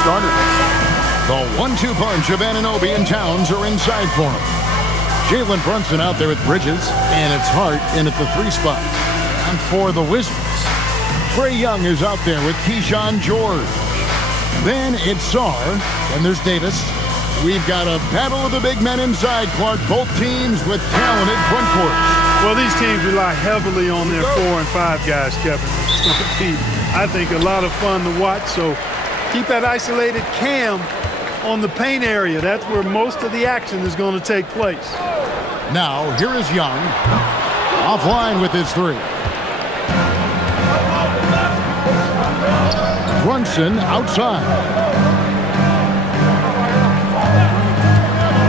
starters. The 1-2 punch of Anunoby and Towns are inside for him. Jalen Brunson out there with Bridges, and it's Hart in at the 3 spot. And for the Wizards, Trae Young is out there with Keyshawn George. Then it's Sarr, and there's Davis. We've got a battle of the big men inside, Clark. Both teams with talented front courts. Well, these teams rely heavily on their 4 and 5 guys, Kevin. It's going to be, I think, a lot of fun to watch. So keep that isolated cam on the paint area. That's where most of the action is going to take place. Now, here is Young. Offline with his 3. Brunson outside.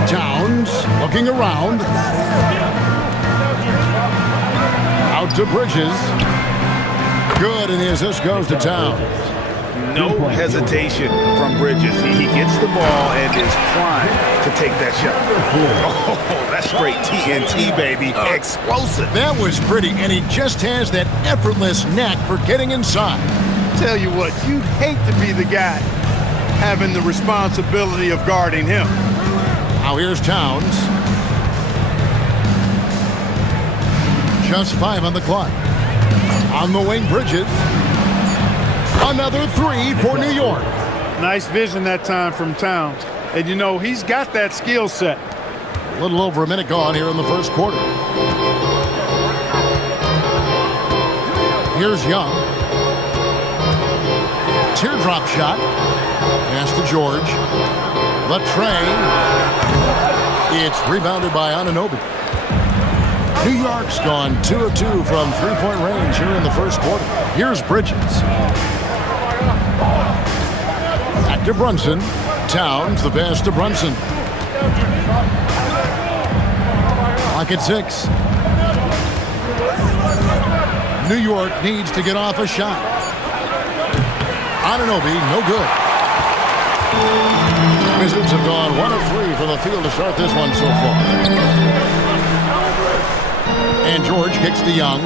Towns looking around. Out to Bridges. Good, and the assist goes to Towns. No hesitation from Bridges. He gets the ball and is primed to take that shot. Oh, that's straight TNT, baby. Explosive. That was pretty, and he just has that effortless knack for getting inside. Tell you what, you'd hate to be the guy having the responsibility of guarding him. Now here's Towns. Just 5 on the clock. On the wing, Bridges. Another 3 for New York. Nice vision that time from Towns. And, you know, he's got that skill set. A little over a minute gone here in the first quarter. Here's Young. Teardrop shot. Pass to George. The Trae. It's rebounded by Anunoby. New York's gone 2 of 2 from 3-point range here in the first quarter. Here's Bridges. Back to Brunson. Towns, the pass to Brunson. Clock at 6. New York needs to get off a shot. Anunoby, no good. Wizards have gone 1 of 3 from the field to start this one so far. And George kicks to Young.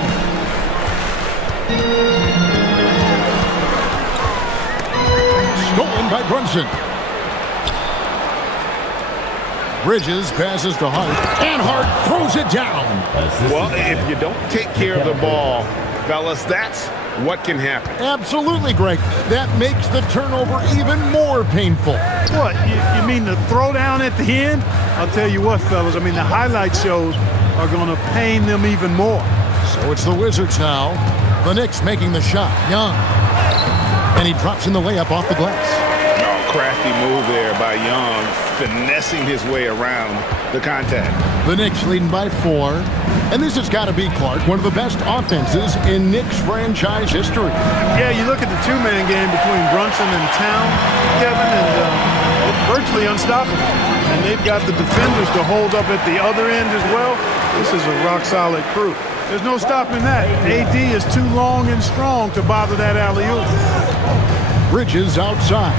Stolen by Brunson. Bridges passes to Hart, and Hart throws it down. Well, if you don't take care of the ball, fellas, that's what can happen. Absolutely, Greg. That makes the turnover even more painful. What, you mean the throwdown at the end? I'll tell you what, fellas, I mean, the highlight shows are going to pain them even more. So it's the Wizards now. The Knicks making the shot. Young. And he drops in the layup off the glass. Oh, crafty move there by Young, finessing his way around the contact. The Knicks leading by 4. And this has got to be, Clark, one of the best offenses in Knicks franchise history. Yeah, you look at the 2-man game between Brunson and Town, Kevin, and it's virtually unstoppable. And they've got the defenders to hold up at the other end as well. This is a rock-solid crew. There's no stopping that. AD is too long and strong to bother that alley-oop. Bridges outside.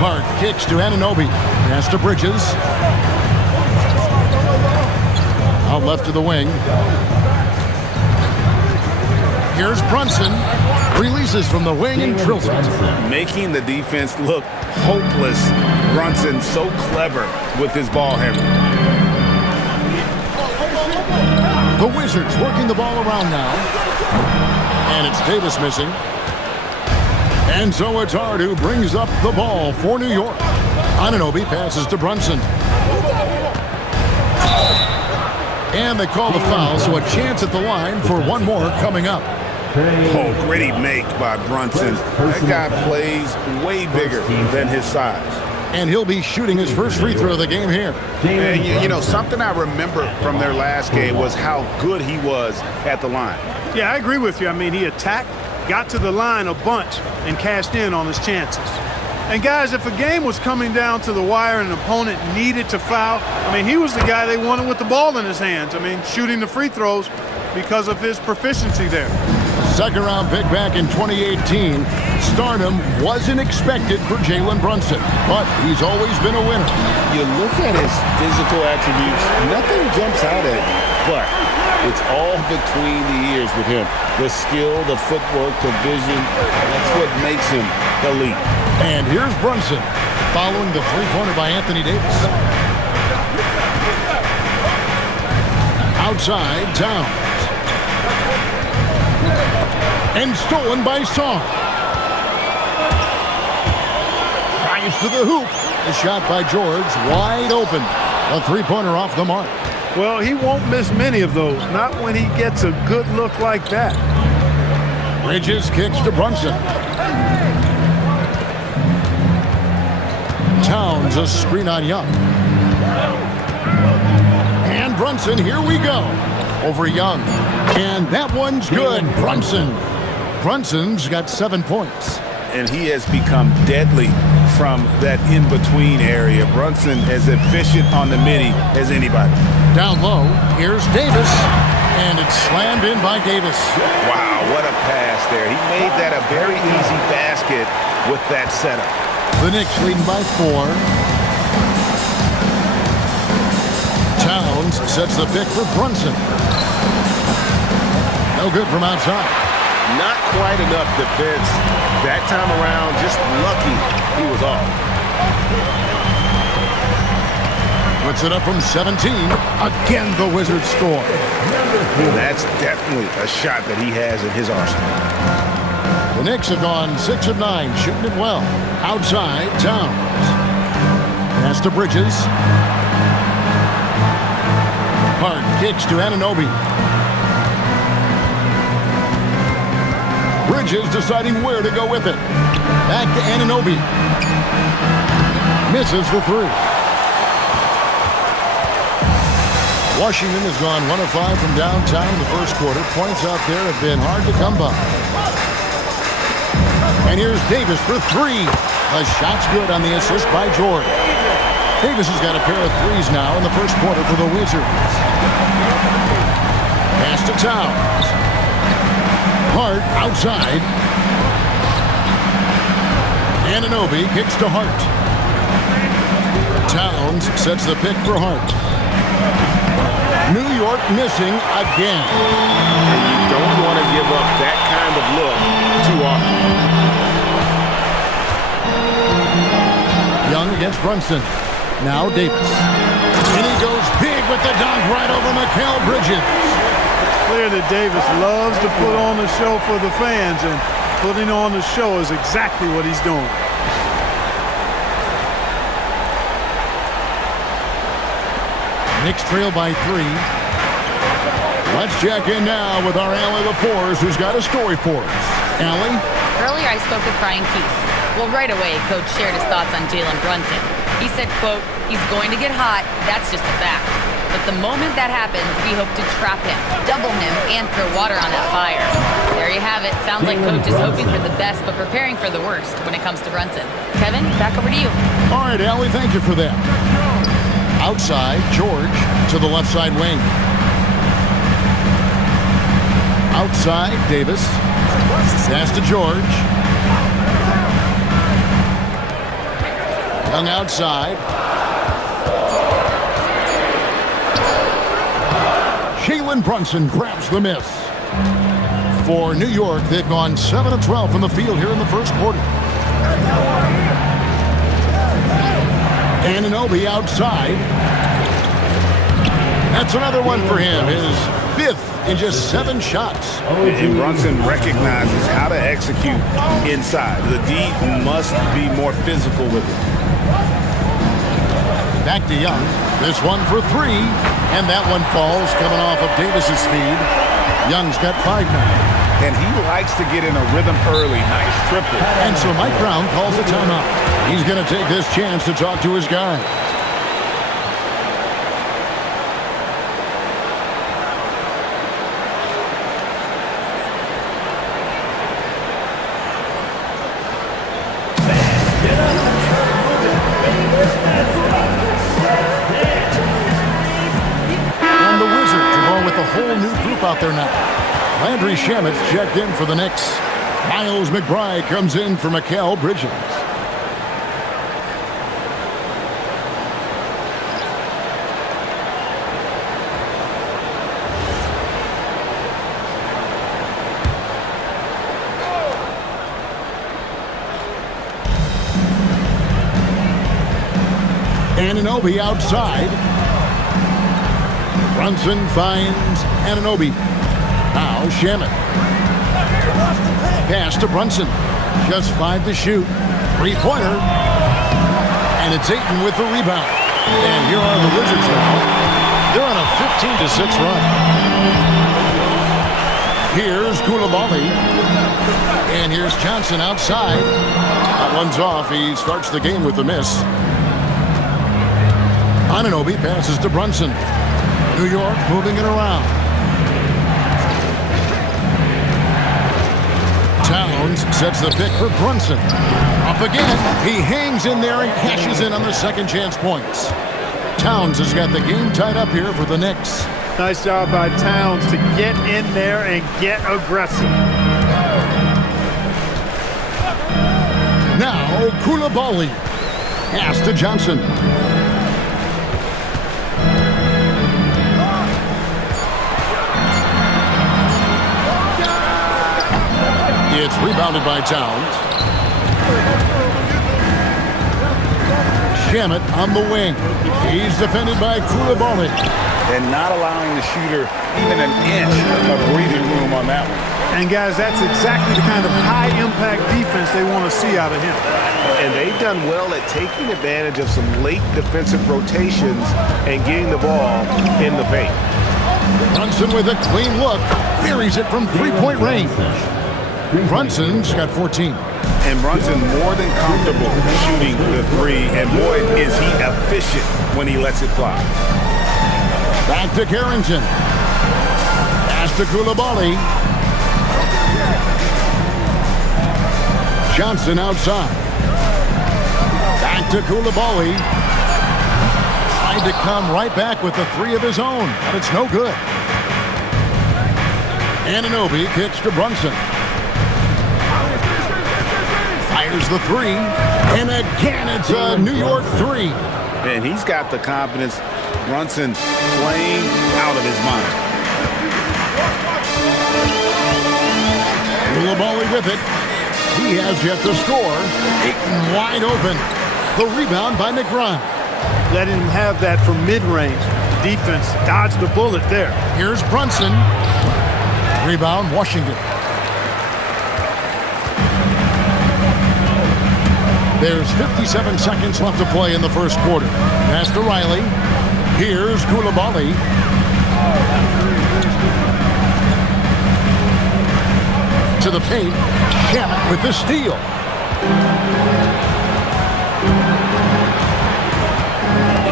Hart kicks to Anunoby. Pass to Bridges. Out left to the wing. Here's Brunson. Releases from the wing and drills it. Making the defense look hopeless. Brunson so clever with his ball handling. The Wizards working the ball around now. And it's Davis missing. And so it's Hart who brings up the ball for New York. Anunoby passes to Brunson. And they call the foul, so a chance at the line for one more coming up. Oh, gritty make by Brunson. That guy plays way bigger than his size. And he'll be shooting his first free throw of the game here. And you know, something I remember from their last game was how good he was at the line. Yeah, I agree with you. I mean, he attacked, got to the line a bunch, and cashed in on his chances. And guys, if a game was coming down to the wire and an opponent needed to foul, I mean, he was the guy they wanted with the ball in his hands. I mean, shooting the free throws because of his proficiency there. Second round pick back in 2018. Stardom wasn't expected for Jalen Brunson, but he's always been a winner. You look at his physical attributes, nothing jumps out at you, but it's all between the ears with him. The skill, the footwork, the vision, that's what makes him elite. And here's Brunson following the three-pointer by Anthony Davis. Outside, Towns. And stolen by Song. Drives to the hoop. A shot by George, wide open. A three-pointer off the mark. Well, he won't miss many of those, not when he gets a good look like that. Bridges kicks to Brunson. Towns a screen on Young. And Brunson, here we go. Over Young. And that one's good. Brunson's got 7 points. And he has become deadly from that in-between area. Brunson as efficient on the midi as anybody. Down low, here's Davis. And it's slammed in by Davis. Wow, what a pass there. He made that a very easy basket with that setup. The Knicks leading by 4. Towns sets the pick for Brunson. No good from outside. Not quite enough defense that time around. Just lucky he was off. Puts it up from 17. Again, the Wizards score. That's definitely a shot that he has in his arsenal. The Knicks have gone 6 of 9, shooting it well. Outside, Towns. Pass to Bridges. Hart kicks to Anunoby. Bridges deciding where to go with it. Back to Anunoby. Misses the three. Washington has gone 1 of 5 from downtown in the first quarter. Points out there have been hard to come by. And here's Davis for 3. The shot's good on the assist by George. Davis has got a pair of threes now in the first quarter for the Wizards. Pass to Towns. Hart outside. Anunoby kicks to Hart. Towns sets the pick for Hart. New York missing again. And you don't want to give up that kind of look too often. Young against Brunson. Now Davis. And he goes big with the dunk right over Mikal Bridges. It's clear that Davis loves to put on the show for the fans, and putting on the show is exactly what he's doing. Knicks trail by 3. Let's check in now with our Allie LaForce, who's got a story for us. Allie? Earlier I spoke with Brian Keefe. Well, right away, Coach shared his thoughts on Jalen Brunson. He said, quote, "He's going to get hot. That's just a fact. But the moment that happens, we hope to trap him, double him, and throw water on that fire." There you have it. Sounds like Coach is hoping for the best, but preparing for the worst when it comes to Brunson. Kevin, back over to you. All right, Allie, thank you for that. Outside, George to the left side wing. Outside, Davis. Pass to George. Young outside. Jalen Brunson grabs the miss. For New York, they've gone 7 of 12 from the field here in the first quarter. Anunoby outside. That's another one for him. His 5th in just 7 shots. And Brunson recognizes how to execute inside. The D must be more physical with it. Back to Young. This one for 3. And that one falls coming off of Davis's feed. Young's got 5 now. And he likes to get in a rhythm early. Nice triple. And so Mike Brown calls a timeout. He's going to take this chance to talk to his guys. And the Wizards are going with a whole new group out there now. Landry Shamet's checked in for the Knicks. Miles McBride comes in for Mikal Bridges. Anunoby outside. Brunson finds Anunoby. Now Shamet. Pass to Brunson. Just 5 to shoot. Three-pointer. And it's Ayton with the rebound. And here are the Wizards now. They're on a 15-6 run. Here's Koulibaly. And here's Johnson outside. That one's off. He starts the game with a miss. Anunoby passes to Brunson. New York moving it around. Towns sets the pick for Brunson. Up again. He hangs in there and cashes in on the second chance points. Towns has got the game tied up here for the Knicks. Nice job by Towns to get in there and get aggressive. Now Koulibaly. Pass to Johnson. It's rebounded by Towns. Shamet on the wing. He's defended by Koulibaly. And not allowing the shooter even an inch of breathing room on that one. And guys, that's exactly the kind of high-impact defense they want to see out of him. And they've done well at taking advantage of some late defensive rotations and getting the ball in the paint. Brunson with a clean look. Buries it from three-point range. Brunson's got 14. And Brunson more than comfortable shooting the three. And boy, is he efficient when he lets it fly. Back to Carrington. Pass to Koulibaly. Johnson outside. Back to Koulibaly. Tried to come right back with the three of his own, but it's no good. Anunoby kicks to Brunson. Fires the three. And again, it's a New York three. And he's got the confidence. Brunson playing out of his mind. Koulibaly with it. He has yet to score. Ayton wide open. The rebound by McGrine. Letting him have that from mid-range. Defense dodged the bullet there. Here's Brunson. Rebound, Washington. There's 57 seconds left to play in the first quarter. Pass to Riley. Here's Koulibaly. To the paint. Shamet with the steal.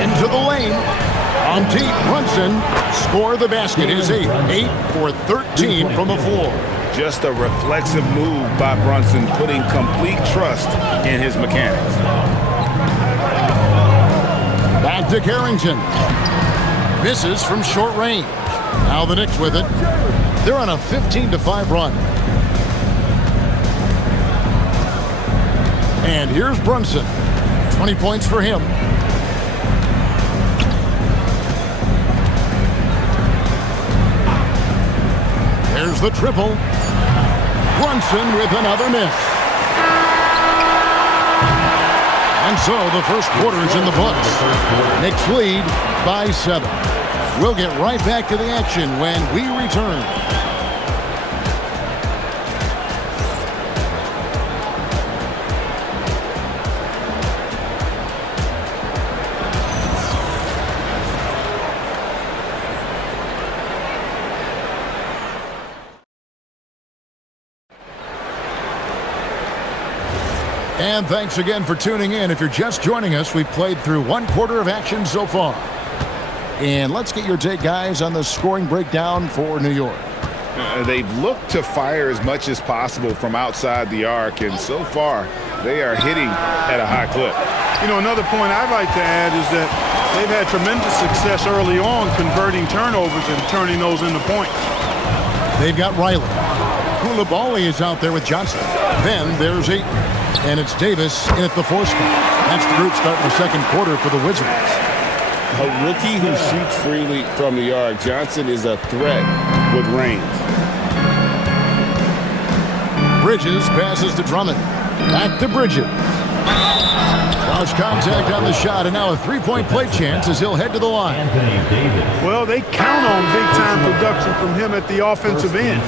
Into the lane. On deep, Brunson. Score the basket. His 8 for 13 from the floor. Just a reflexive move by Brunson, putting complete trust in his mechanics. Back to Carrington. Misses from short range. Now the Knicks with it. They're on a 15-5 run. And here's Brunson. 20 points for him. There's the triple. Brunson with another miss. And so the first quarter is in the books. Knicks lead by 7. We'll get right back to the action when we return. And thanks again for tuning in. If you're just joining us, we've played through one quarter of action so far. And let's get your take, guys, on the scoring breakdown for New York. They've looked to fire as much as possible from outside the arc, and so far they are hitting at a high clip. You know, another point I'd like to add is that they've had tremendous success early on converting turnovers and turning those into points. They've got Riley. Koulibaly is out there with Johnson. Then there's Ayton. And it's Davis in at the 4 spot. That's the group starting the second quarter for the Wizards. A rookie who shoots freely from the arc. Johnson is a threat with range. Bridges passes to Drummond. Back to Bridges. Lost contact on the shot, and now a three-point play chance as he'll head to the line. Well, they count on big-time production from him at the offensive end.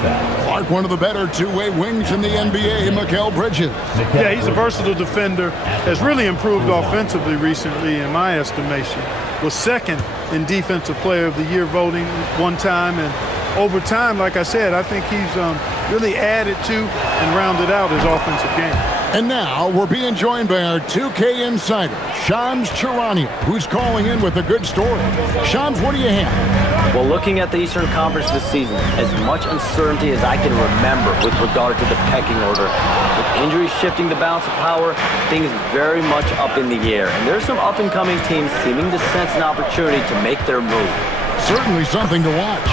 Clark, one of the better two-way wings in the NBA, Mikal Bridges. Yeah, he's a versatile defender. Has really improved offensively recently, in my estimation. Was second in Defensive Player of the Year voting one time, and over time, like I said, I think he's really added to and rounded out his offensive game. And now we're being joined by our 2K insider, Shams Charania, who's calling in with a good story. Shams, what do you have? Well, looking at the Eastern Conference this season, as much uncertainty as I can remember with regard to the pecking order. With injuries shifting the balance of power, things very much up in the air. And there's some up-and-coming teams seeming to sense an opportunity to make their move. Certainly something to watch.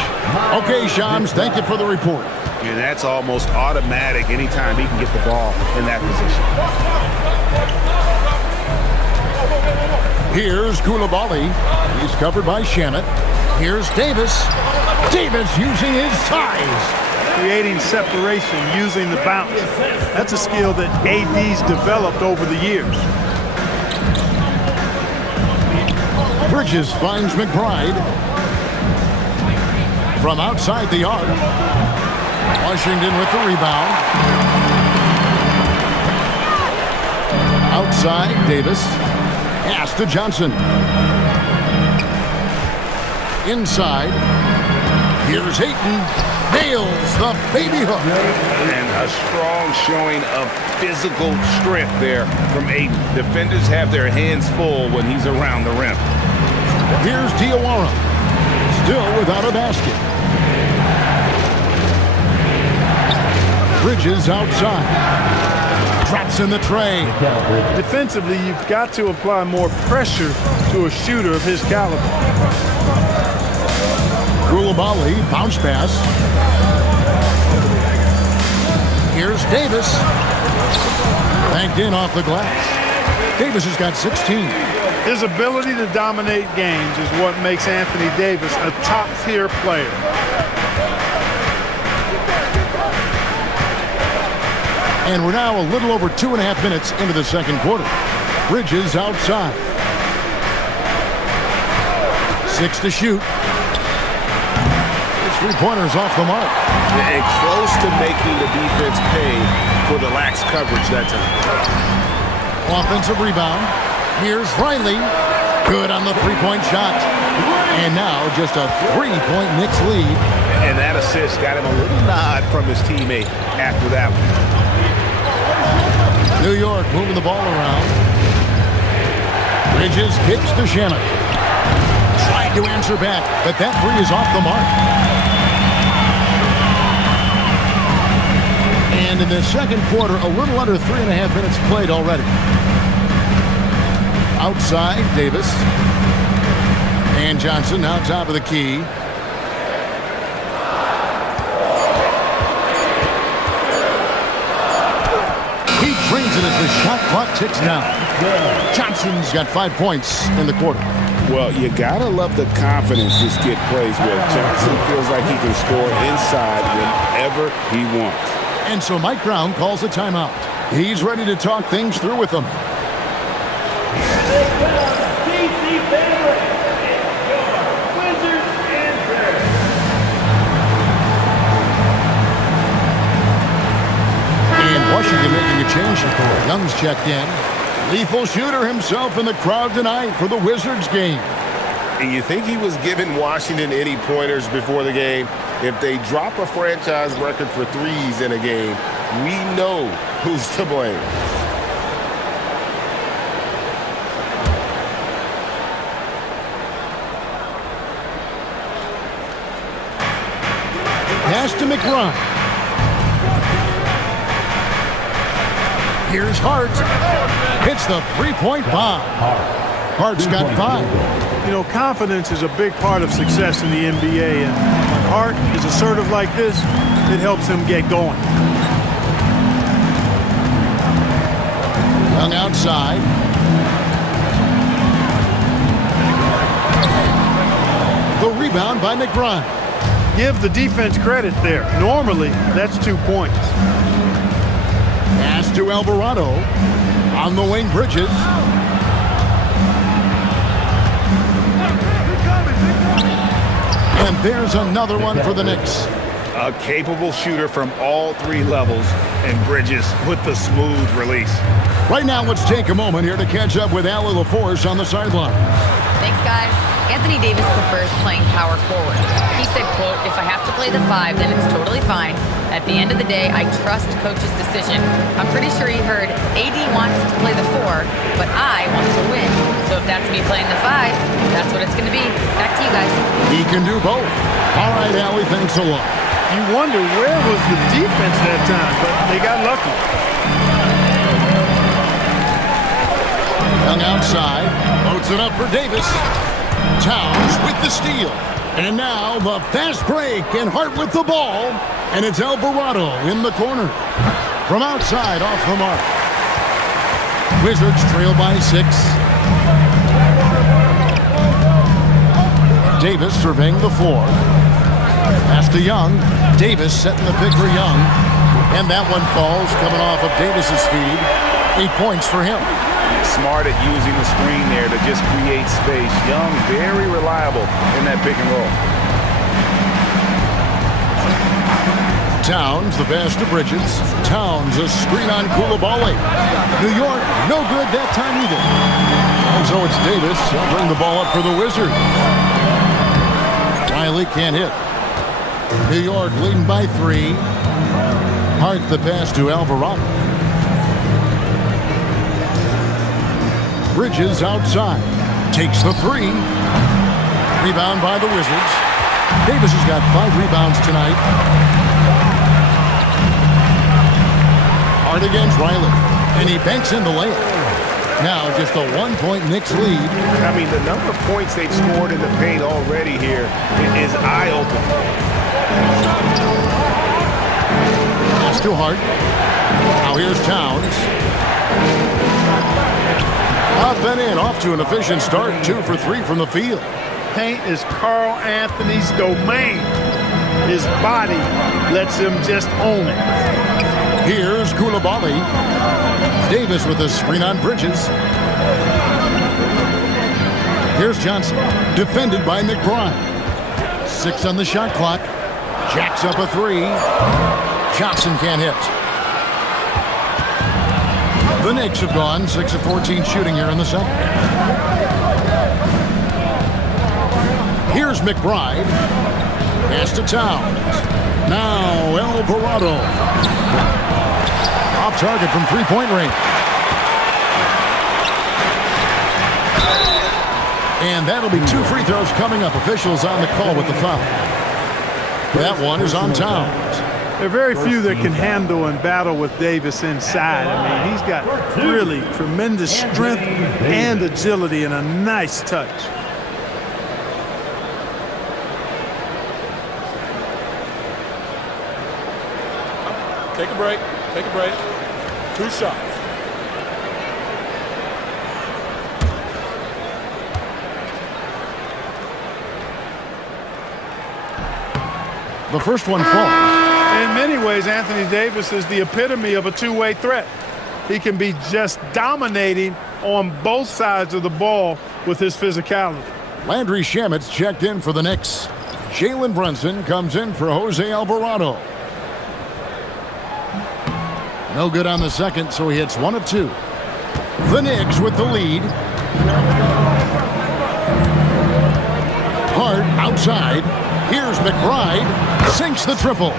Okay, Shams, thank you for the report. And that's almost automatic anytime he can get the ball in that position. Here's Koulibaly. He's covered by Shamit. Here's Davis. Davis using his size. Creating separation, using the bounce. That's a skill that AD's developed over the years. Bridges finds McBride. From outside the arc. Washington with the rebound. Outside, Davis. Pass to Johnson. Inside. Here's Ayton. Nails the baby hook. And a strong showing of physical strength there from Ayton. Defenders have their hands full when he's around the rim. Here's Diawara. Still without a basket. Bridges outside. Drops in the tray. Defensively, you've got to apply more pressure to a shooter of his caliber. Koulibaly, bounce pass. Here's Davis. Banked in off the glass. Davis has got 16. His ability to dominate games is what makes Anthony Davis a top-tier player. And we're now a little over 2.5 minutes into the second quarter. Bridges outside. 6 to shoot. His three-pointer's off the mark. And close to making the defense pay for the lax coverage that time. Offensive rebound. Here's Riley. Good on the three-point shot. And now just a 3-point Knicks lead. And that assist got him a little nod from his teammate after that one. New York moving the ball around. Bridges kicks to Shamit. Tried to answer back, but that three is off the mark. And in the second quarter, a little under 3.5 minutes played already. Outside, Davis. And Johnson now top of the key. He trains it as the shot clock ticks down. Johnson's got 5 points in the quarter. Well, you gotta love the confidence this kid plays with. Johnson feels like he can score inside whenever he wants. And so Mike Brown calls a timeout. He's ready to talk things through with them. And Washington making a change. Young's checked in. Lethal shooter himself in the crowd tonight for the Wizards game. And you think he was giving Washington any pointers before the game? If they drop a franchise record for threes in a game, we know who's to blame. Pass to McBride. Here's Hart. Hits the three-point bomb. Hart's got 5. You know, confidence is a big part of success in the NBA, and when Hart is assertive like this, it helps him get going. Young outside. The rebound by McBride. Give the defense credit there. Normally, that's 2 points. Pass to Alvarado. On the wing, Bridges. And there's another one for the Knicks. A capable shooter from all three levels, and Bridges with the smooth release. Right now, let's take a moment here to catch up with Allie LaForce on the sideline. Thanks, guys. Anthony Davis prefers playing power forward. He said, quote, "If I have to play the 5, then it's totally fine. At the end of the day, I trust coach's decision." I'm pretty sure he heard AD wants to play the 4, but I want to win. So if that's me playing the 5, that's what it's going to be. Back to you guys. He can do both. All right, Allie, thanks a lot. You wonder where was the defense that time, but they got lucky. Young outside, loads it up for Davis. Towns with the steal. And now the fast break, and Hart with the ball. And it's Alvarado in the corner. From outside, off the mark. Wizards trail by 6. Davis surveying the floor. Pass to Young. Davis setting the pick for Young. And that one falls, coming off of Davis's feed. 8 points for him. Smart at using the screen there to just create space. Young, very reliable in that pick and roll. Towns, the pass to Bridges. Towns, a screen on Koulibaly. New York, no good that time either. And so it's Davis. He'll bring the ball up for the Wizards. Riley can't hit. New York leading by 3. Hart the pass to Alvarado. Bridges outside. Takes the 3. Rebound by the Wizards. Davis has got 5 rebounds tonight. Hart against Riley. And he banks in the layup. Now just a 1-point Knicks lead. I mean, the number of points they've scored in the paint already here is eye-opening. Pass to Hart. Now here's Towns. Up and in, off to an efficient start. 2 for 3 from the field. Paint is Carl Anthony's domain. His body lets him just own it. Here's Koulibaly. Davis with a screen on Bridges. Here's Johnson. Defended by McBride. 6 on the shot clock. Jacks up a 3. Johnson can't hit. The Knicks have gone 6 of 14 shooting here in the second. Here's McBride. Pass to Towns. Now Alvarado. Off target from three-point range. And that'll be 2 free throws coming up. Officials on the call with the foul. That one is on Towns. There are very few that can handle and battle with Davis inside. I mean, he's got really tremendous strength and agility and a nice touch. Take a break. Take a break. 2 shots. The first one falls. In many ways, Anthony Davis is the epitome of a two-way threat. He can be just dominating on both sides of the ball with his physicality. Landry Shamet's checked in for the Knicks. Jalen Brunson comes in for Jose Alvarado. No good on the second, so he hits 1 of 2. The Knicks with the lead. Hart outside. Here's McBride. Sinks the triple.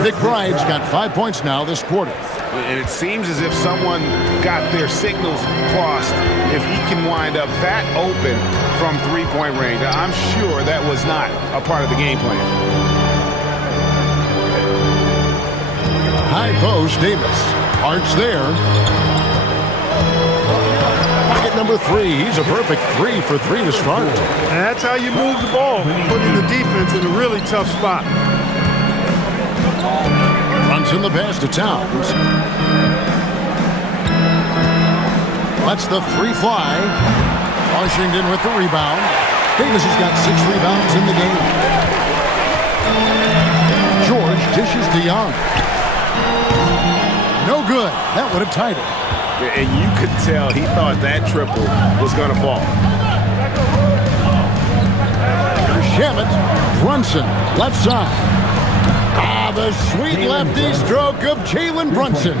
McBride's got 5 points now this quarter. And it seems as if someone got their signals crossed. If he can wind up that open from three-point range, I'm sure that was not a part of the game plan. High post, Davis. Hart's there. Pocket number 3. He's a perfect 3 for 3 to start. And that's how you move the ball, putting the defense in a really tough spot. Brunson the pass to Towns. Lets the 3 fly. Washington with the rebound. Davis has got 6 rebounds in the game. George dishes to Young. No good. That would have tied it. And you could tell he thought that triple was going to fall. Shamet, Brunson, left side. The sweet lefty stroke of Jalen Brunson.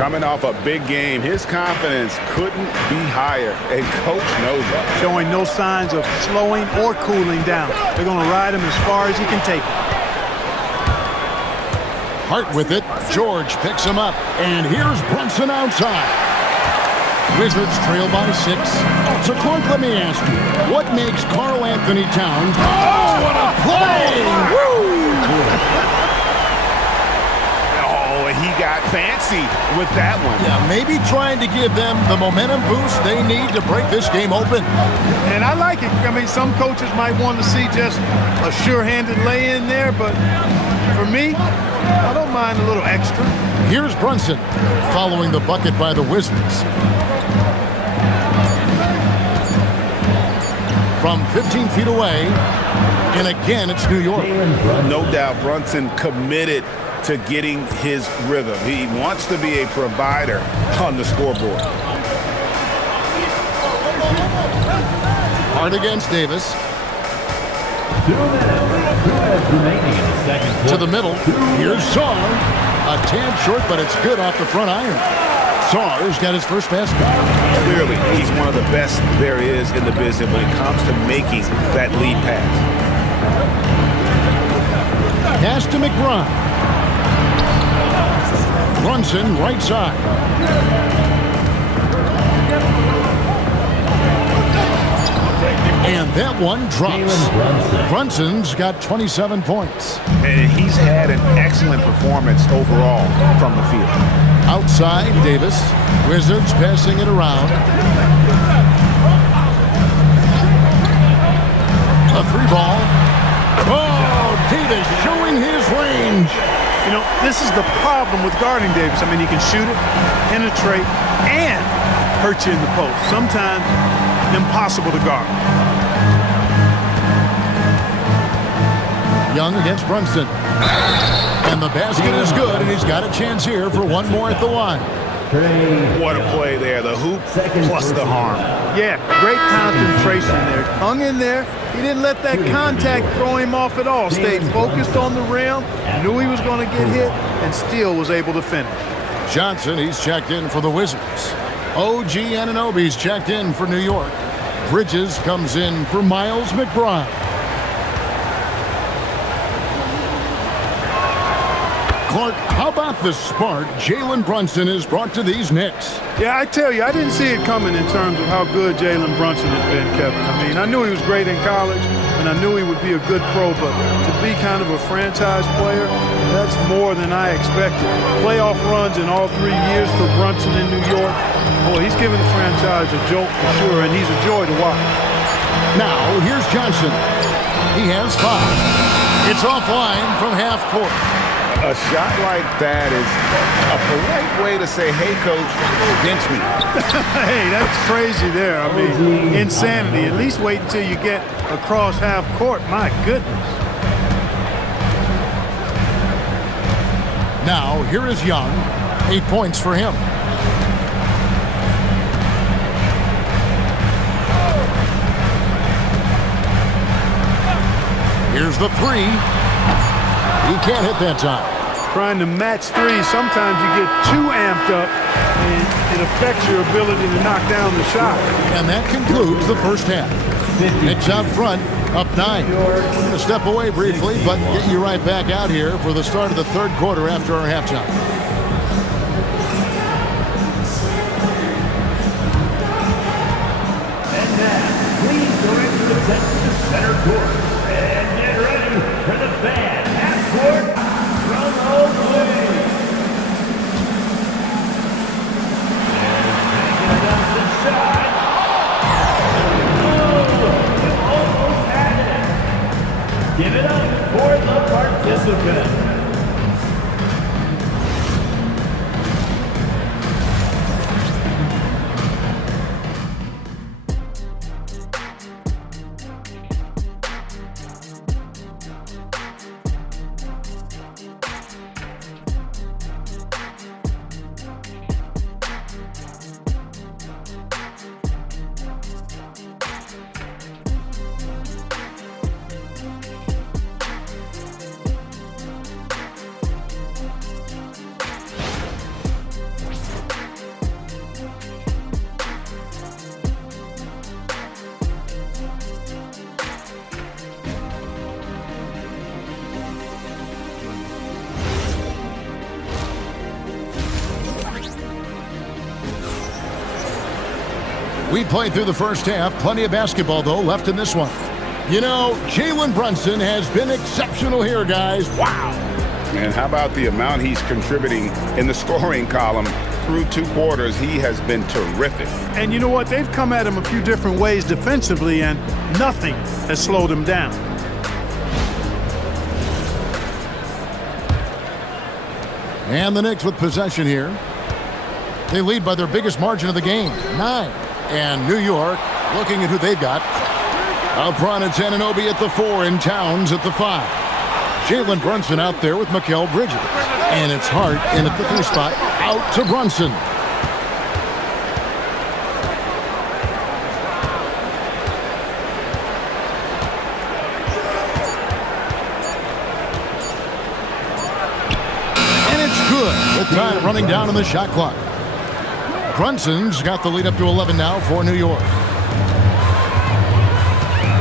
Coming off a big game, his confidence couldn't be higher, and coach knows it. Showing no signs of slowing or cooling down. They're going to ride him as far as he can take it. Hart with it. George picks him up. And here's Brunson outside. Wizards trail by 6. So, Clark, let me ask you, what makes Karl Anthony Towns... Oh, what a play! Woo! He got fancy with that one. Yeah, maybe trying to give them the momentum boost they need to break this game open. And I like it. I mean, some coaches might want to see just a sure-handed lay-in there, but for me, I don't mind a little extra. Here's Brunson following the bucket by the Wizards. From 15 feet away, and again, it's New York. No doubt Brunson committed to getting his rhythm. He wants to be a provider on the scoreboard. Hard against Davis. 2 minutes remaining in the second quarter. To the middle. Here's Saar. A tad short, but it's good off the front iron. Saar's got his first basket. Clearly, he's one of the best there is in the business when it comes to making that lead pass. Pass to McBride. Brunson, right side. And that one drops. Brunson's got 27 points. And he's had an excellent performance overall from the field. Outside, Davis. Wizards passing it around. A 3-ball. Oh, Davis showing his range. You know, this is the problem with guarding Davis. I mean, he can shoot it, penetrate, and hurt you in the post. Sometimes impossible to guard. Young against Brunson. And the basket is good, and he's got a chance here for one more at the line. What a play there. The hoop plus the harm. Yeah, great concentration there. Hung in there. He didn't let that contact throw him off at all. Stayed focused on the rim, knew he was going to get hit, and still was able to finish. Johnson, he's checked in for the Wizards. OG Anunoby's checked in for New York. Bridges comes in for Miles McBride. Clark, how about the spark Jalen Brunson has brought to these Knicks? Yeah, I tell you, I didn't see it coming in terms of how good Jalen Brunson has been, Kevin. I mean, I knew he was great in college, and I knew he would be a good pro, but to be kind of a franchise player, that's more than I expected. Playoff runs in all 3 years for Brunson in New York. Boy, he's given the franchise a jolt for sure, and he's a joy to watch. Now, here's Johnson. He has 5. It's offline from half court. A shot like that is a polite way to say, hey, coach, bench me. Hey, that's crazy there. I mean, insanity. At least wait until you get across half court. My goodness. Now, here is Young. 8 points for him. Here's the 3. He can't hit that time. Trying to match 3, sometimes you get too amped up, and it affects your ability to knock down the shot. And that concludes the first half. Knicks out front, up 9. We're going to step away briefly, but get you right back out here for the start of the third quarter after our halftime. And now, please direct your attention to center court. And get ready for the fan half-court promo play. And taking up the shot. Oh, you almost had it. Give it up for the participant. We played through the first half. Plenty of basketball, though, left in this one. You know, Jalen Brunson has been exceptional here, guys. Wow. And how about the amount he's contributing in the scoring column? Through 2 quarters, he has been terrific. And you know what? They've come at him a few different ways defensively, and nothing has slowed him down. And the Knicks with possession here. They lead by their biggest margin of the game, 9. And New York looking at who they've got. Up front, it's Anunoby at the 4 and Towns at the 5. Jalen Brunson out there with Mikal Bridges. And it's Hart in at the 3 spot. Out to Brunson. And it's good with time running down on the shot clock. Brunson's got the lead up to 11 now for New York.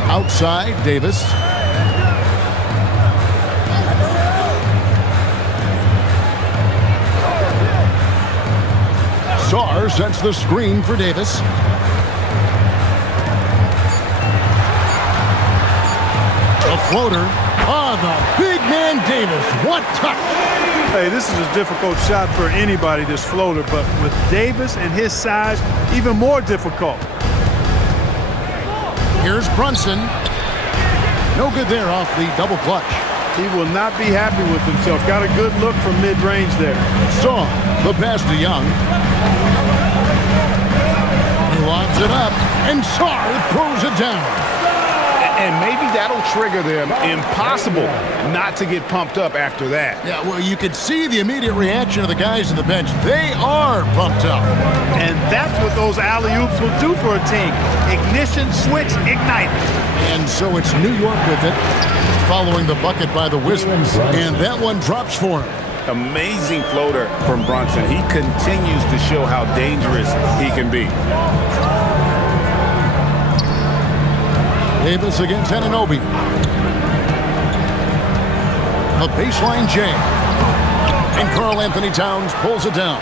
Outside, Davis. Sarr sets the screen for Davis. The floater. Oh, the big man Davis. What touch. Hey, this is a difficult shot for anybody, this floater, but with Davis and his size, even more difficult. Here's Brunson. No good there off the double clutch. He will not be happy with himself. Got a good look from mid-range there. Saw the pass to Young. He lobs it up, and Sarr throws it down. And maybe that'll trigger them. Impossible not to get pumped up after that. Yeah, well, you could see the immediate reaction of the guys on the bench. They are pumped up. And that's what those alley-oops will do for a team. Ignition, switch, ignite. And so it's New York with it, following the bucket by the Wizards. And that one drops for him. Amazing floater from Brunson. He continues to show how dangerous he can be. Davis against Anunoby. A baseline jam. And Karl Anthony Towns pulls it down.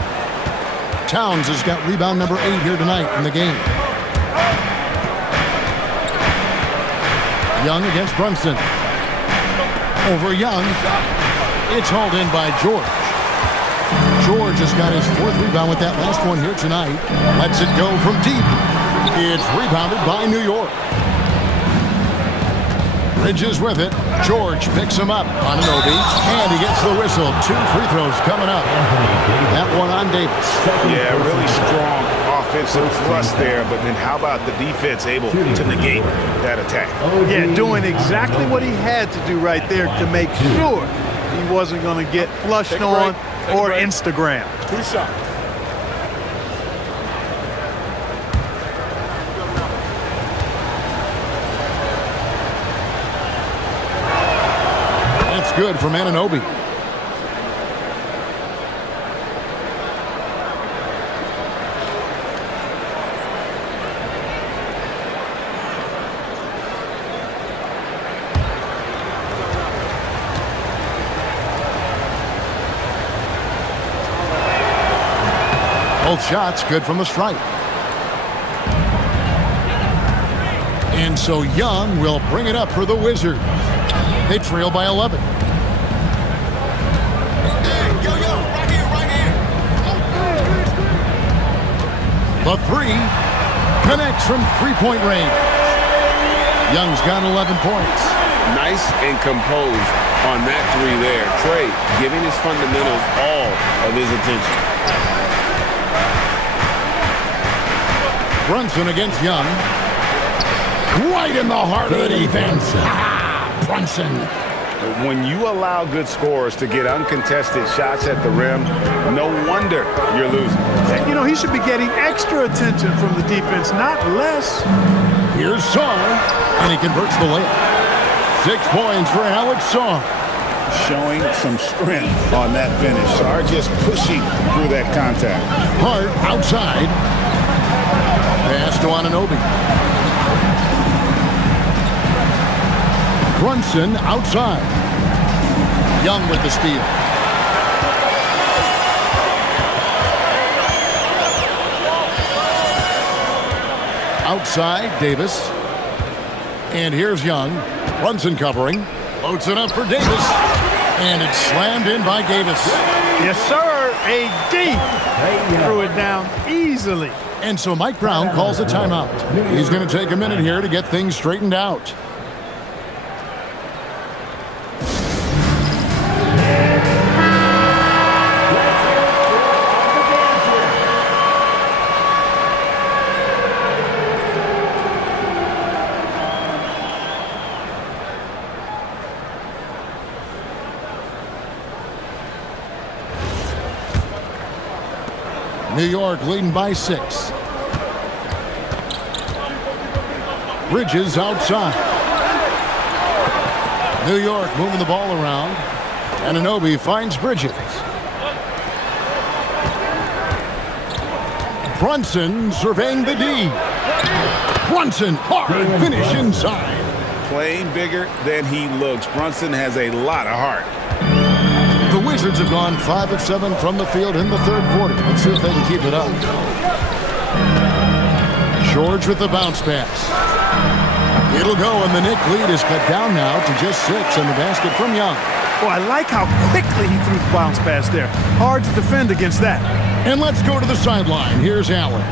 Towns has got rebound number 8 here tonight in the game. Young against Brunson. Over Young. It's hauled in by George. George has got his 4th rebound with that last one here tonight. Lets it go from deep. It's rebounded by New York. Bridges with it. George picks him up. Anunoby. And he gets the whistle. 2 free throws coming up. That one on Davis. Yeah, really strong offensive thrust there. But then how about the defense able to negate that attack? Yeah, doing exactly what he had to do right there to make sure he wasn't going to get flushed on or Instagram. 2 shots. Good from Anunoby. Both shots good from the stripe. And so Young will bring it up for the Wizards. They trail by 11. The 3 connects from 3-point range. Young's got 11 points. Nice and composed on that 3 there. Trey giving his fundamentals all of his attention. Brunson against Young. Right in the heart of the defense. Brunson. When you allow good scorers to get uncontested shots at the rim, no wonder you're losing. And, you know, he should be getting extra attention from the defense, not less. Here's Sarr, and he converts the layup. 6 points for Alex Sarr. Showing some strength on that finish. Sarr just pushing through that contact. Hart outside. Pass to Anunoby. Brunson outside. Young with the steal. Outside, Davis. And here's Young. Brunson covering. Floats it up for Davis. And it's slammed in by Davis. Yes, sir. AD threw it down easily. And so Mike Brown calls a timeout. He's going to take a minute here to get things straightened out. New York leading by 6. Bridges outside. New York moving the ball around. Anunoby finds Bridges. Brunson surveying the D. Brunson, hard finish inside. Playing bigger than he looks. Brunson has a lot of heart. The Wizards have gone 5 of 7 from the field in the third quarter. Let's see if they can keep it up. George with the bounce pass. It'll go, and the Knicks lead is cut down now to just 6 in the basket from Young. Oh, I like how quickly he threw the bounce pass there. Hard to defend against that. And let's go to the sideline. Here's Allen.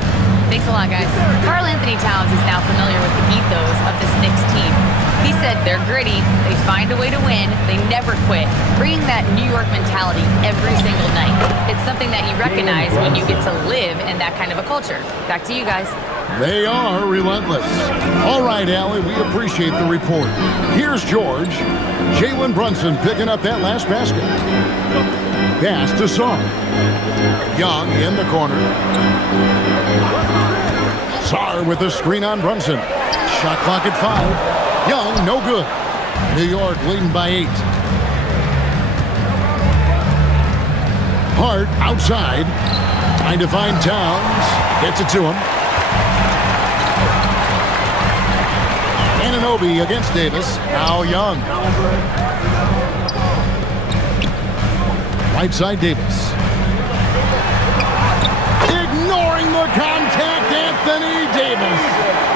Thanks a lot, guys. Karl Anthony Towns is now familiar with the ethos of this Knicks team. He said they're gritty, they find a way to win, they never quit, bringing that New York mentality every single night. It's something that you recognize when you get to live in that kind of a culture. Back to you guys. They are relentless. All right, Allie, we appreciate the report. Here's George. Jalen Brunson picking up that last basket. Pass to Sarr. Young in the corner. Sarr with a screen on Brunson. Shot clock at 5. Young, no good. New York leading by 8. Hart outside. Trying to find Towns. Gets it to him. Anunoby against Davis. Now Young. Right side Davis. Ignoring the contact, Anthony Davis.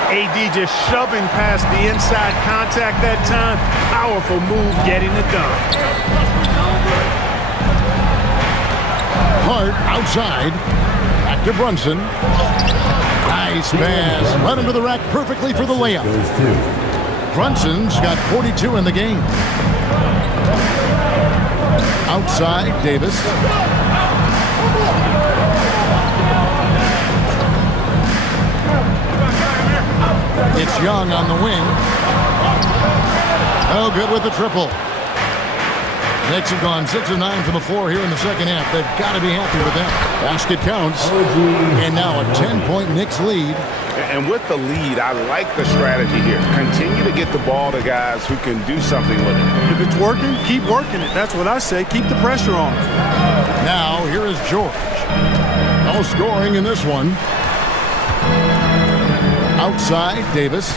AD just shoving past the inside contact that time. Powerful move getting it done. Hart outside. Back to Brunson. Nice pass. Run into the rack perfectly for the layup. Brunson's got 42 in the game. Outside, Davis. It's Young on the wing. Oh, good with the triple. Knicks have gone 6 of 9 from the floor here in the second half. They've got to be happy with that. Basket counts. And now a 10-point Knicks lead. And with the lead, I like the strategy here. Continue to get the ball to guys who can do something with it. If it's working, keep working it. That's what I say. Keep the pressure on. Now, here is George. No scoring in this one. Outside, Davis.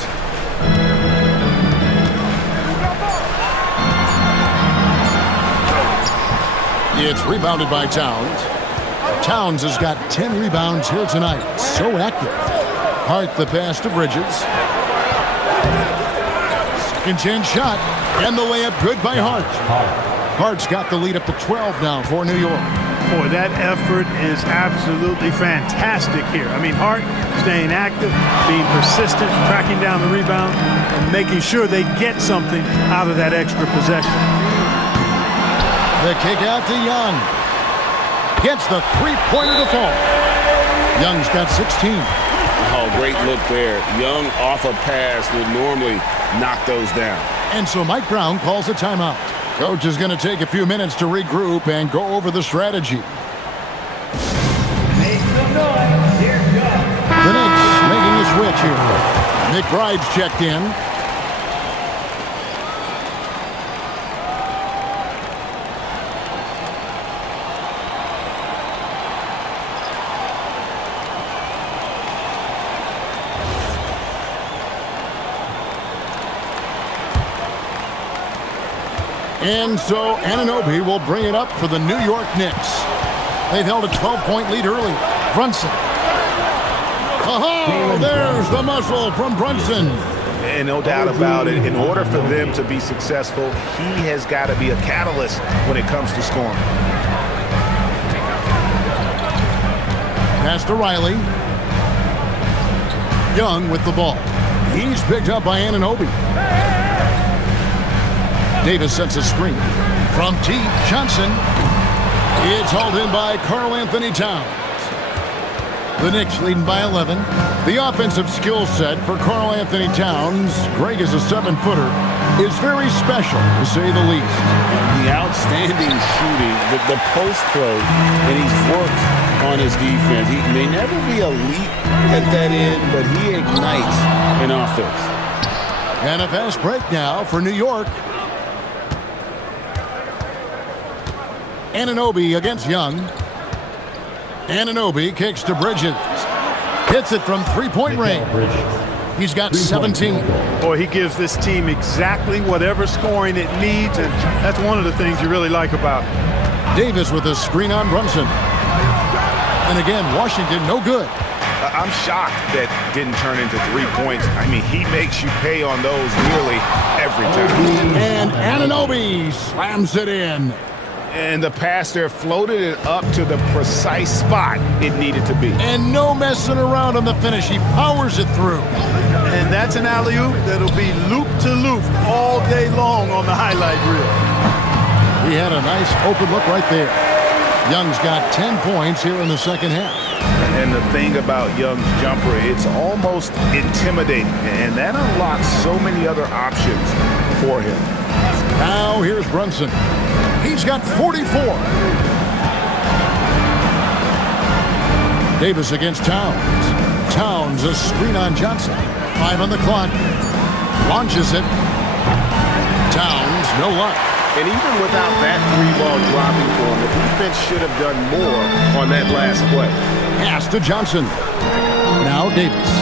It's rebounded by Towns. Towns has got 10 rebounds here tonight. So active. Hart the pass to Bridges. Second chance shot. And the layup good by Hart. Hart's got the lead up to 12 now for New York. Boy, that effort is absolutely fantastic here. I mean, Hart staying active, being persistent, tracking down the rebound, and making sure they get something out of that extra possession. The kick out to Young. Gets the three-pointer to fall. Young's got 16. Oh, great look there. Young off a pass would normally knock those down. And so Mike Brown calls a timeout. Coach is going to take a few minutes to regroup and go over the strategy. Make some noise. Here it comes. The Knicks making a switch here. McBride's checked in. And so Anunoby will bring it up for the New York Knicks. They've held a 12-point lead early. Brunson. Aha! Oh, there's the muscle from Brunson. And no doubt about it, in order for them to be successful, he has got to be a catalyst when it comes to scoring. Pass to Riley. Young with the ball. He's picked up by Anunoby. Davis sets a screen. From deep, Johnson. It's hauled in by Karl Anthony Towns. The Knicks leading by 11. The offensive skill set for Karl Anthony Towns, Greg is a 7-footer, is very special, to say the least. And the outstanding shooting, the post play, and he's worked on his defense. He may never be elite at that end, but he ignites an offense. And a fast break now for New York. Anunoby against Young. Anunoby kicks to Bridges. Hits it from three-point range. He's got 17. Boy, he gives this team exactly whatever scoring it needs, and that's one of the things you really like about him. Davis with a screen on Brunson. And again, Washington no good. I'm shocked that didn't turn into 3 points. I mean, he makes you pay on those nearly every time. And Anunoby slams it in. And the pass there floated it up to the precise spot it needed to be. And no messing around on the finish. He powers it through. And that's an alley-oop that'll be loop-to-loop all day long on the highlight reel. He had a nice open look right there. Young's got 10 points here in the second half. And the thing about Young's jumper, it's almost intimidating. And that unlocks so many other options for him. Now here's Brunson. He's got 44. Davis against Towns. Towns a screen on Johnson. 5 on the clock. Launches it. Towns, no luck. And even without that 3-ball dropping for him, the defense should have done more on that last play. Pass to Johnson. Now Davis.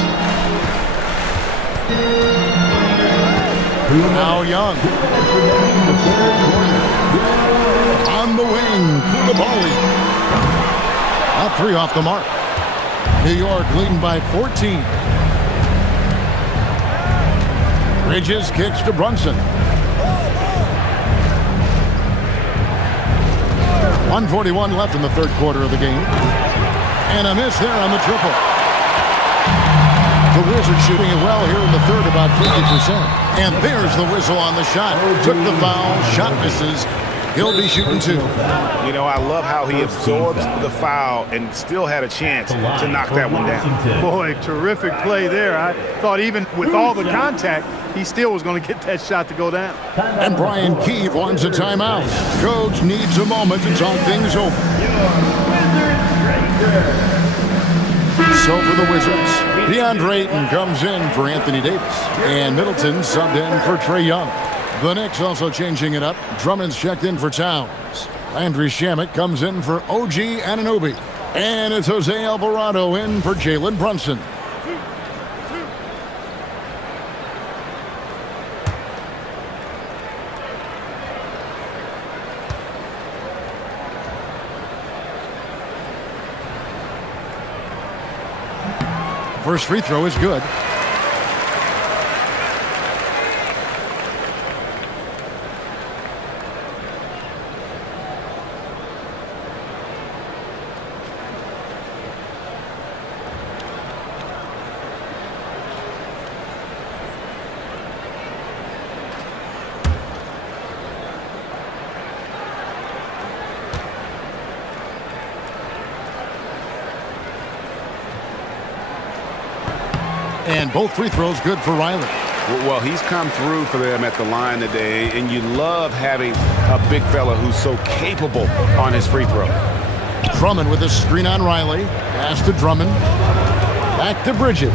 Now Young. On the wing, Koulibaly. A 3 off the mark. New York leading by 14. Bridges kicks to Brunson. 1:41 left in the third quarter of the game. And a miss there on the triple. The Wizards shooting it well here in the third, about 50%. And there's the whistle on the shot. Took the foul, shot misses. He'll be shooting 2. You know, I love how he absorbs the foul and still had a chance to knock that one down. Boy, terrific play there. I thought even with all the contact, he still was going to get that shot to go down. And Brian Keefe wants a timeout. Coach needs a moment to talk things over. So for the Wizards, DeAndre Ayton comes in for Anthony Davis. And Middleton subbed in for Trae Young. The Knicks also changing it up. Drummond's checked in for Towns. Landry Shamet comes in for OG Anunoby. And it's Jose Alvarado in for Jalen Brunson. First free throw is good. And both free throws good for Riley. Well, he's come through for them at the line today, and you love having a big fella who's so capable on his free throw. Drummond with a screen on Riley. Pass to Drummond. Back to Bridges.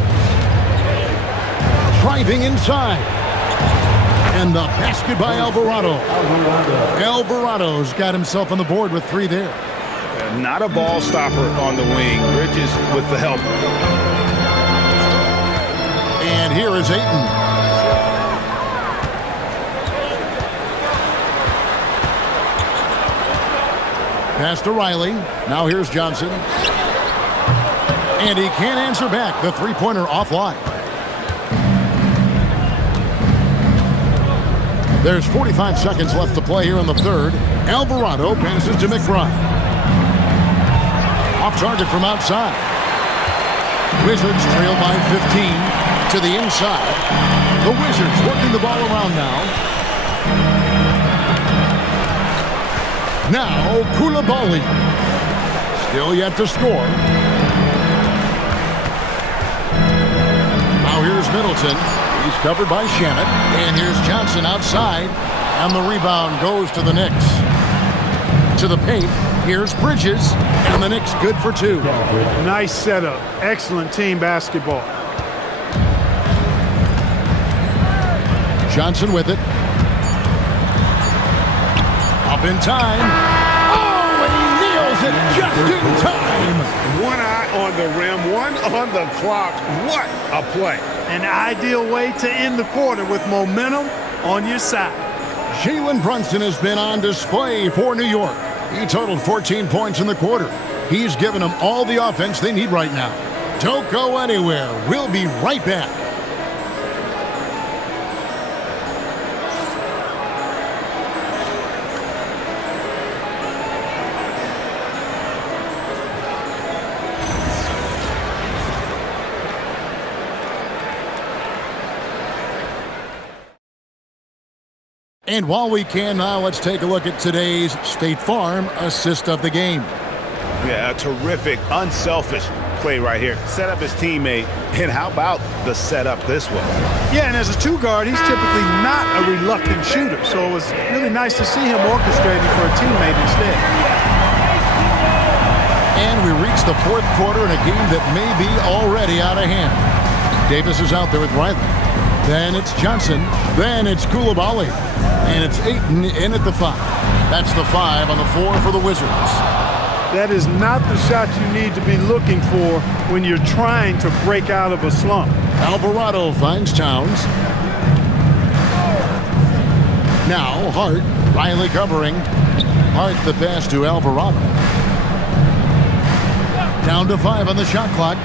Driving inside. And the basket by Alvarado. Alvarado's got himself on the board with 3 there. Not a ball stopper on the wing. Bridges with the help. And here is Ayton. Pass to Riley. Now here's Johnson. And he can't answer back. The three-pointer offline. There's 45 seconds left to play here in the third. Alvarado passes to McBride. Off target from outside. Wizards trail by 15 to the inside. The Wizards working the ball around now. Now Koulibaly. Still yet to score. Now here's Middleton. He's covered by Shamet. And here's Johnson outside. And the rebound goes to the Knicks. To the paint. Here's Bridges. And the Knicks good for two. Nice setup. Excellent team basketball. Johnson with it. Up in time. Oh, and he nails it just in time. One eye on the rim, one on the clock. What a play. An ideal way to end the quarter with momentum on your side. Jalen Brunson has been on display for New York. He totaled 14 points in the quarter. He's given them all the offense they need right now. Don't go anywhere. We'll be right back. And while we can now, let's take a look at today's State Farm assist of the game. Yeah, a terrific, unselfish play right here. Set up his teammate, and how about the setup this was? Yeah, and as a two guard, he's typically not a reluctant shooter, so it was really nice to see him orchestrating for a teammate instead. And we reach the fourth quarter in a game that may be already out of hand. Davis is out there with Riley. Then it's Johnson. Then it's Koulibaly. And it's Ayton in at the 5. That's the 5 on the floor for the Wizards. That is not the shot you need to be looking for when you're trying to break out of a slump. Alvarado finds Towns. Now Hart. Riley covering. Hart the pass to Alvarado. Down to 5 on the shot clock.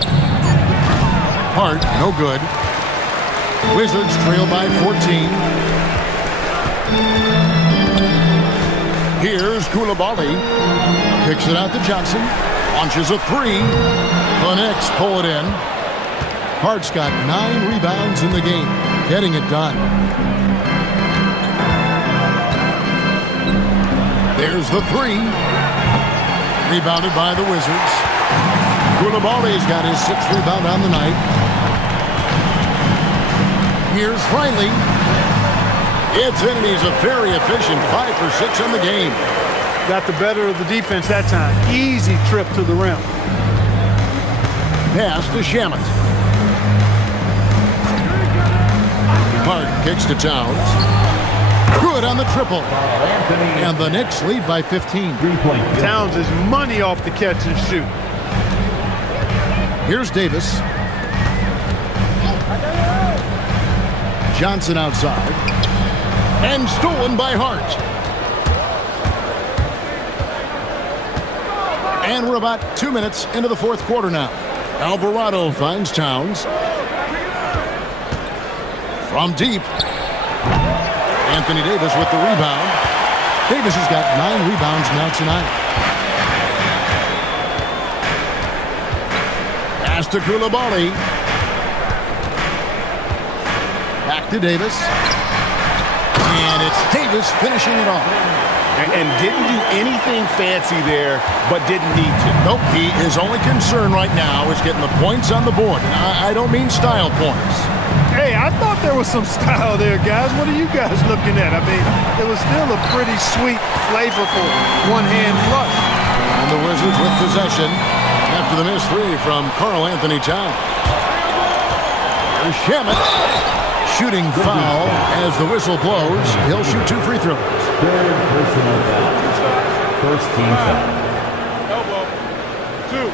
Hart, no good. Wizards trail by 14. Here's Koulibaly. Kicks it out to Johnson. Launches a 3. The Knicks pull it in. Hart's got 9 rebounds in the game. Getting it done. There's the 3. Rebounded by the Wizards. Koulibaly's got his 6th rebound on the night. Here's Riley. It's in, and he's a very efficient 5 for 6 on the game. Got the better of the defense that time. Easy trip to the rim. Pass to Shamet. Hart kicks to Towns. Good on the triple. And the Knicks lead by 15. Towns is money off the catch and shoot. Here's Davis. Johnson outside. And stolen by Hart. And we're about 2 minutes into the fourth quarter now. Alvarado finds Towns. From deep. Anthony Davis with the rebound. Davis has got 9 rebounds now tonight. Pass to Koulibaly. Back to Davis. And it's Davis finishing it off. And didn't do anything fancy there, but didn't need to. Nope, his only concern right now is getting the points on the board. And I don't mean style points. Hey, I thought there was some style there, guys. What are you guys looking at? I mean, it was still a pretty sweet, flavorful one-hand flush. And the Wizards with possession after the missed 3 from Karl Anthony Towns. There's Shamet. Shooting foul as the whistle blows. He'll shoot 2 free throws. Third personal foul. First team foul. Elbow. 2.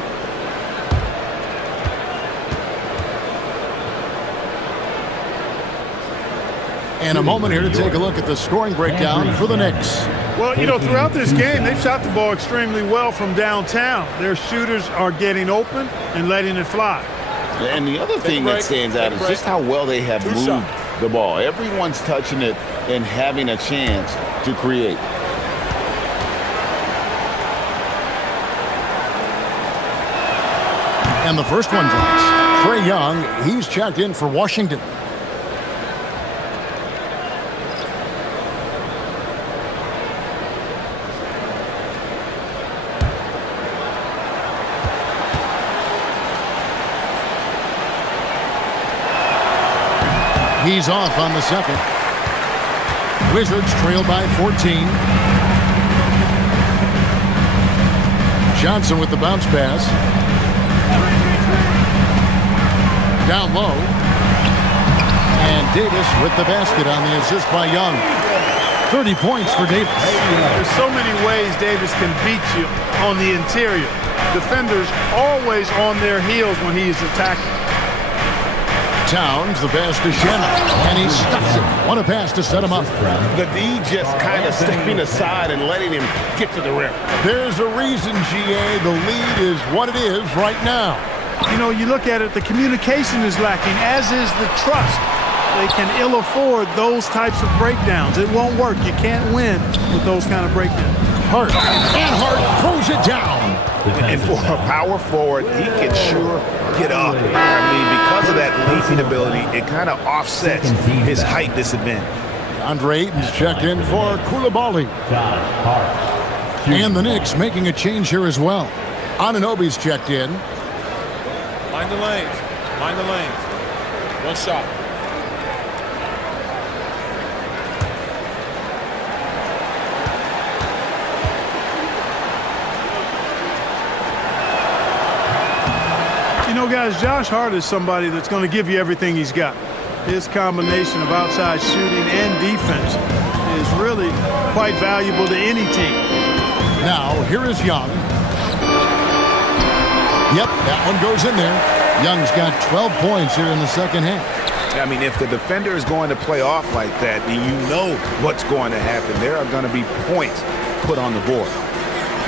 And a moment here to take a look at the scoring breakdown for the Knicks. Well, you know, throughout this game, they've shot the ball extremely well from downtown. Their shooters are getting open and letting it fly. And the other thing that stands out is just how well they have moved the ball. Everyone's touching it and having a chance to create. And the first one drops. Trae Young, he's checked in for Washington. He's off on the second. Wizards trail by 14. Johnson with the bounce pass. Down low. And Davis with the basket on the assist by Young. 30 points for Davis. There's so many ways Davis can beat you on the interior. Defenders always on their heels when he is attacking. Towns, the pass to Shannon, and he stuffs it. What a pass to set him up. The D just kind of stepping aside and letting him get to the rim. There's a reason, GA, the lead is what it is right now. You know, you look at it, the communication is lacking, as is the trust. They can ill afford those types of breakdowns. It won't work. You can't win with those kind of breakdowns. Hart, and Hart throws it down. And for a power forward, he can sure get up. I mean, because of that leaping ability, it kind of offsets his height disadvantage. Andre Ayton's checked in for Koulibaly. And the Knicks making a change here as well. Anunoby's checked in. Mind the lanes. Mind the lanes. One shot. You know, guys, Josh Hart is somebody that's going to give you everything he's got. His combination of outside shooting and defense is really quite valuable to any team. Now, here is Young. Yep, that one goes in there. Young's got 12 points here in the second half. I mean, if the defender is going to play off like that, then you know what's going to happen. There are going to be points put on the board.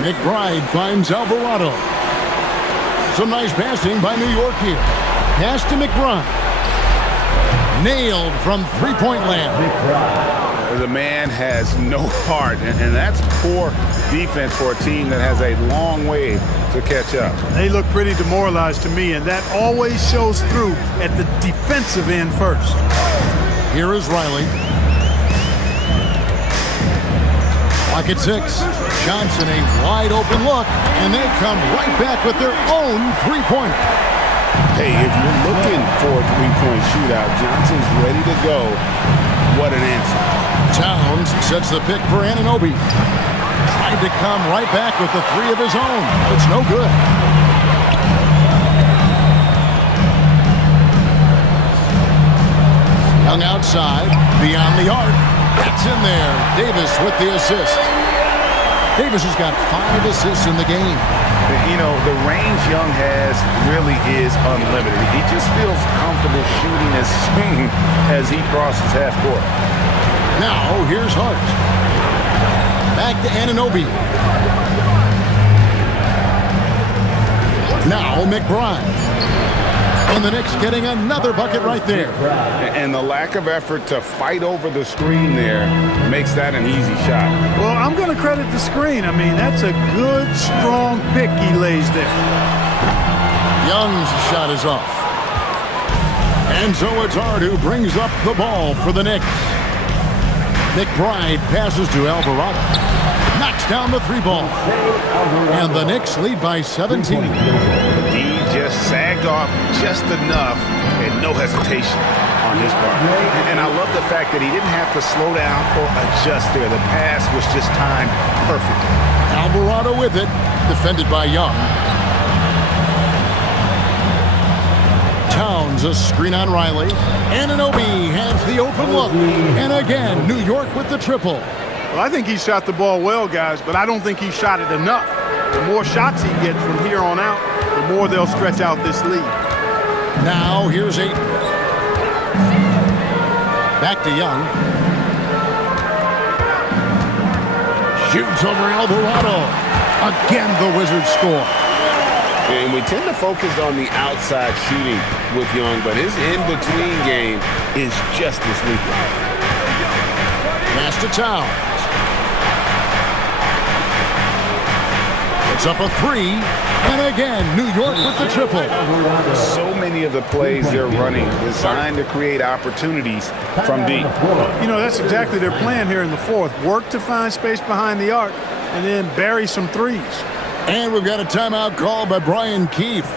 McBride finds Alvarado. Some nice passing by New York here. Pass to McBride. Nailed from three-point land. The man has no heart, and that's poor defense for a team that has a long way to catch up. They look pretty demoralized to me, and that always shows through at the defensive end first. Here is Riley. Clock at 6. Johnson, a wide open look, and they come right back with their own three-pointer. Hey, if you're looking for a three-point shootout, Johnson's ready to go. What an answer. Towns sets the pick for Anunoby. Tried to come right back with the three of his own, but it's no good. Young outside, beyond the arc. That's in there. Davis with the assist. Davis has got 5 assists in the game. You know, the range Young has really is unlimited. He just feels comfortable shooting as soon as he crosses half court. Now, here's Hart. Back to Anunoby. Now, McBride. And the Knicks getting another bucket right there. And the lack of effort to fight over the screen there makes that an easy shot. Well, I'm going to credit the screen. I mean, that's a good, strong pick he lays there. Young's shot is off. And so it's Hart who brings up the ball for the Knicks. McBride passes to Alvarado. Knocks down the three ball. And the Knicks lead by 17. He just sagged off just enough and no hesitation on his part. And I love the fact that he didn't have to slow down or adjust there. The pass was just timed perfectly. Alvarado with it, defended by Young. Towns, a screen on Riley. Anunoby has the open look. And again, New York with the triple. Well, I think he shot the ball well, guys, but I don't think he shot it enough. The more shots he gets from here on out, the more they'll stretch out this lead. Now, here's Ayton. Back to Young. Shoots over Alvarado. Again, the Wizards score. And we tend to focus on the outside shooting with Young, but his in-between game is just as lethal. Pass to Towns. It's up a three. And again, New York with the triple. So many of the plays they're running designed to create opportunities from deep. You know, that's exactly their plan here in the fourth. Work to find space behind the arc and then bury some threes. And we've got a timeout call by Brian Keefe.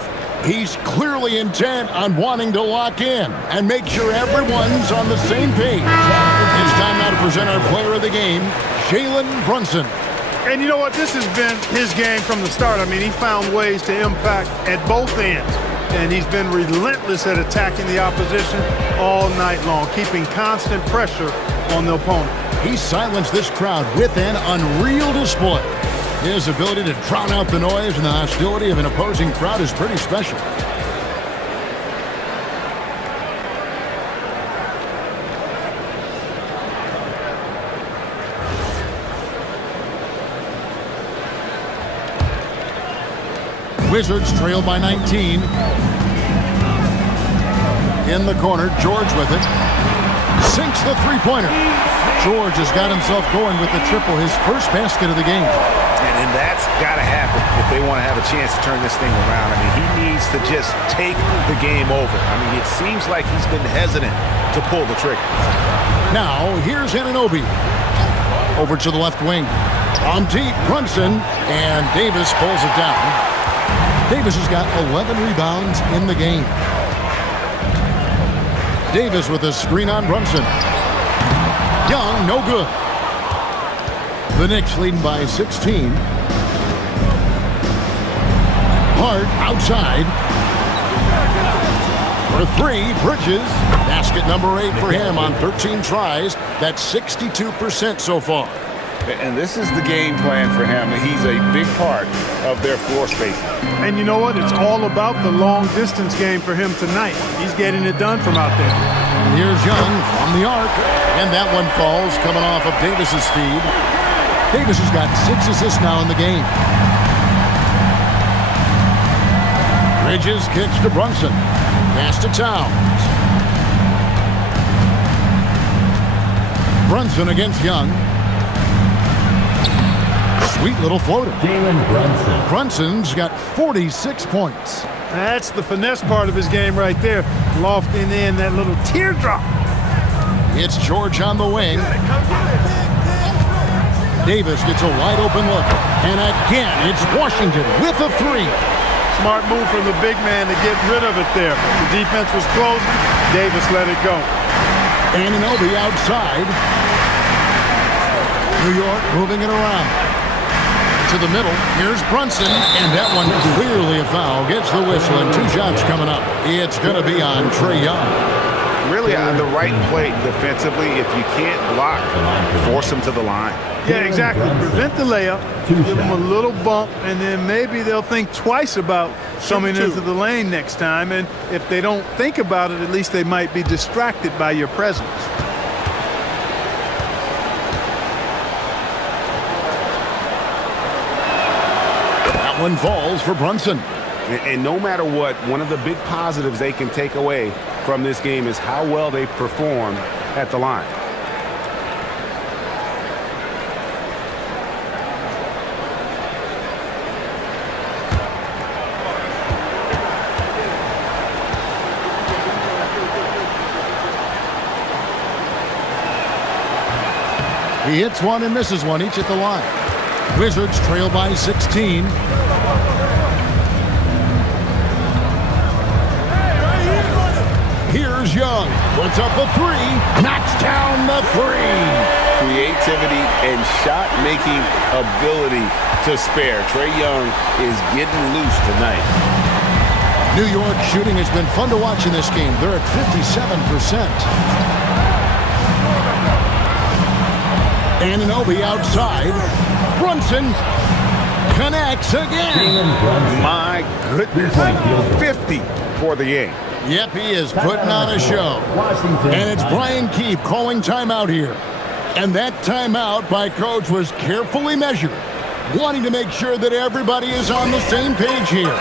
He's clearly intent on wanting to lock in and make sure everyone's on the same page. It's time now to present our player of the game, Jalen Brunson. And you know what? This has been his game from the start. I mean, he found ways to impact at both ends. And he's been relentless at attacking the opposition all night long, keeping constant pressure on the opponent. He silenced this crowd with an unreal display. His ability to drown out the noise and the hostility of an opposing crowd is pretty special. Wizards trail by 19. In the corner, George with it. Sinks the three-pointer. George has got himself going with the triple, his first basket of the game. And that's got to happen if they want to have a chance to turn this thing around. I mean, he needs to just take the game over. I mean, it seems like he's been hesitant to pull the trigger. Now, here's Anunoby. Over to the left wing. On deep, Brunson, and Davis pulls it down. Davis has got 11 rebounds in the game. Davis with a screen on Brunson. Young, no good. The Knicks leading by 16. Hart outside. For three, Bridges. Basket number 8 for him on 13 tries. That's 62% so far. And this is the game plan for him. He's a big part of their floor space. And you know what? It's all about the long-distance game for him tonight. He's getting it done from out there. And here's Young from the arc. And that one falls coming off of Davis's feed. Davis has got 6 assists now in the game. Bridges kicks to Brunson. Pass to Towns. Brunson against Young. Sweet little floater. Jalen Brunson. Brunson's got 46 points. That's the finesse part of his game right there. Lofting in that little teardrop. It's George on the wing. Davis gets a wide open look. And again, it's Washington with a three. Smart move from the big man to get rid of it there. The defense was closing. Davis let it go. Anunoby outside. New York moving it around. To the middle. Here's Brunson. And that one clearly a foul. Gets the whistle and 2 shots coming up. It's going to be on Trae Young. Really on the right play defensively. If you can't block, force him to the line. Yeah, exactly. Prevent the layup. Give them a little bump, and then maybe they'll think twice about coming into the lane next time. And if they don't think about it, at least they might be distracted by your presence. That one falls for Brunson. And no matter what, one of the big positives they can take away from this game is how well they perform at the line. He hits one and misses one, each at the line. Wizards trail by 16. Here's Young. Puts up the three. Knocks down the three. Creativity and shot-making ability to spare. Trae Young is getting loose tonight. New York shooting has been fun to watch in this game. They're at 57%. Anunoby outside. Brunson connects again. My goodness. 50 for the game. Yep, he is putting on a show. And it's Brian Keefe calling timeout here. And that timeout by Coach was carefully measured, wanting to make sure that everybody is on the same page here.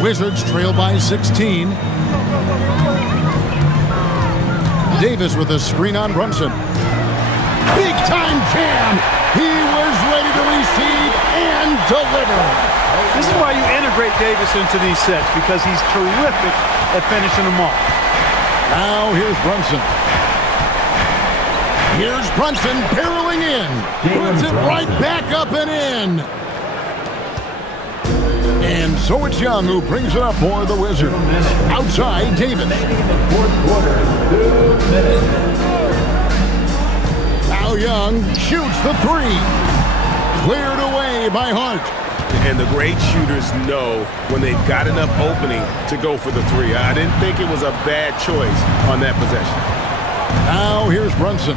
Wizards trail by 16. Davis with a screen on Brunson. Big time jam. He was ready to receive and deliver. This is why you integrate Davis into these sets, because he's terrific at finishing them off. Now here's Brunson. Here's Brunson barreling in. Puts it right back up and in. And so it's Young who brings it up for the Wizards. Outside, Davis. In the fourth quarter, 2 minutes. Now Young shoots the three. Cleared away by Hart. And the great shooters know when they've got enough opening to go for the three. I didn't think it was a bad choice on that possession. Now here's Brunson.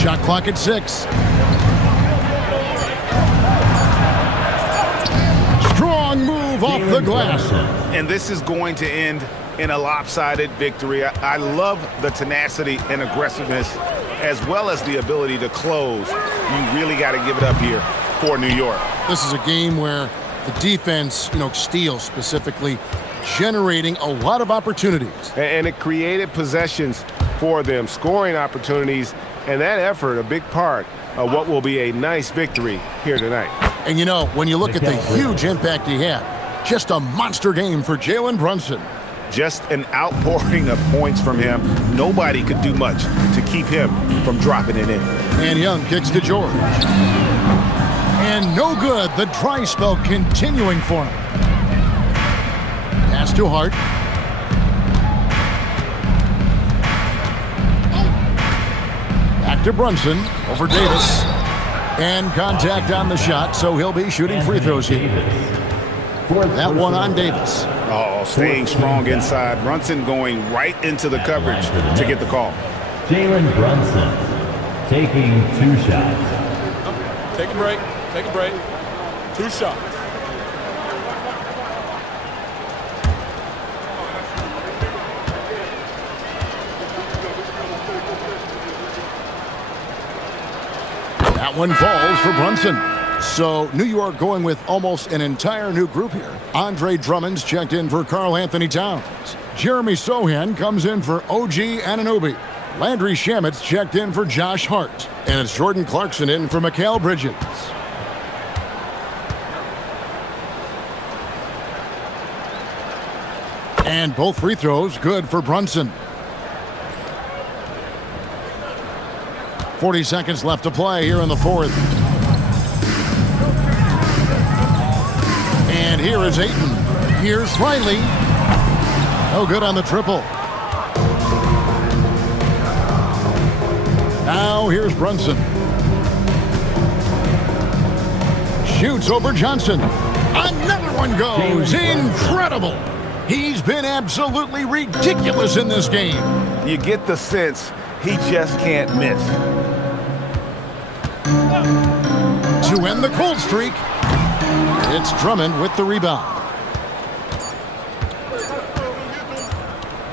Shot clock at 6. Strong move off the glass. And this is going to end in a lopsided victory. I love the tenacity and aggressiveness as well as the ability to close. You really got to give it up here for New York. This is a game where the defense, steals specifically, generating a lot of opportunities. And it created possessions for them, scoring opportunities, and that effort, a big part of what will be a nice victory here tonight. And when you look at the huge impact he had, just a monster game for Jalen Brunson. Just an outpouring of points from him. Nobody could do much to keep him from dropping it in. And Young kicks to George. And no good, the dry spell continuing for him. Pass to Hart. Back to Brunson, over Davis. And contact on the shot, so he'll be shooting free throws here. That one on Davis. Oh, staying strong inside. Brunson going right into the coverage to get the call. Jalen Brunson taking 2 shots. Take a break. Take a break. 2 shots. That one falls for Brunson. So New York going with almost an entire new group here. Andre Drummond's checked in for Karl Anthony Towns. Jeremy Sohan comes in for OG Anunoby. Landry Shamit's checked in for Josh Hart. And it's Jordan Clarkson in for Mikal Bridges. And both free throws good for Brunson. 40 seconds left to play here in the fourth. And here is Ayton. Here's Riley. No good on the triple. Now here's Brunson. Shoots over Johnson. Another one goes. Incredible. He's been absolutely ridiculous in this game. You get the sense he just can't miss. To end the cold streak, it's Drummond with the rebound.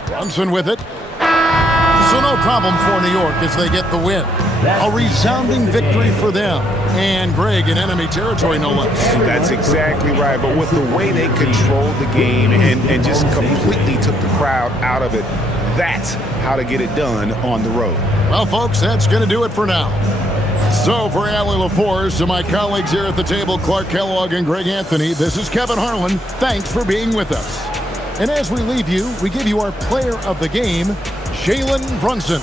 Brunson with it. So no problem for New York as they get the win. A resounding victory for them. And Greg in enemy territory, no less. That's exactly right. But with the way they controlled the game and just completely took the crowd out of it, that's how to get it done on the road. Well, folks, that's going to do it for now. So for Allie LaForce, to my colleagues here at the table, Clark Kellogg and Greg Anthony, this is Kevin Harlan. Thanks for being with us. And as we leave you, we give you our player of the game, Jalen Brunson.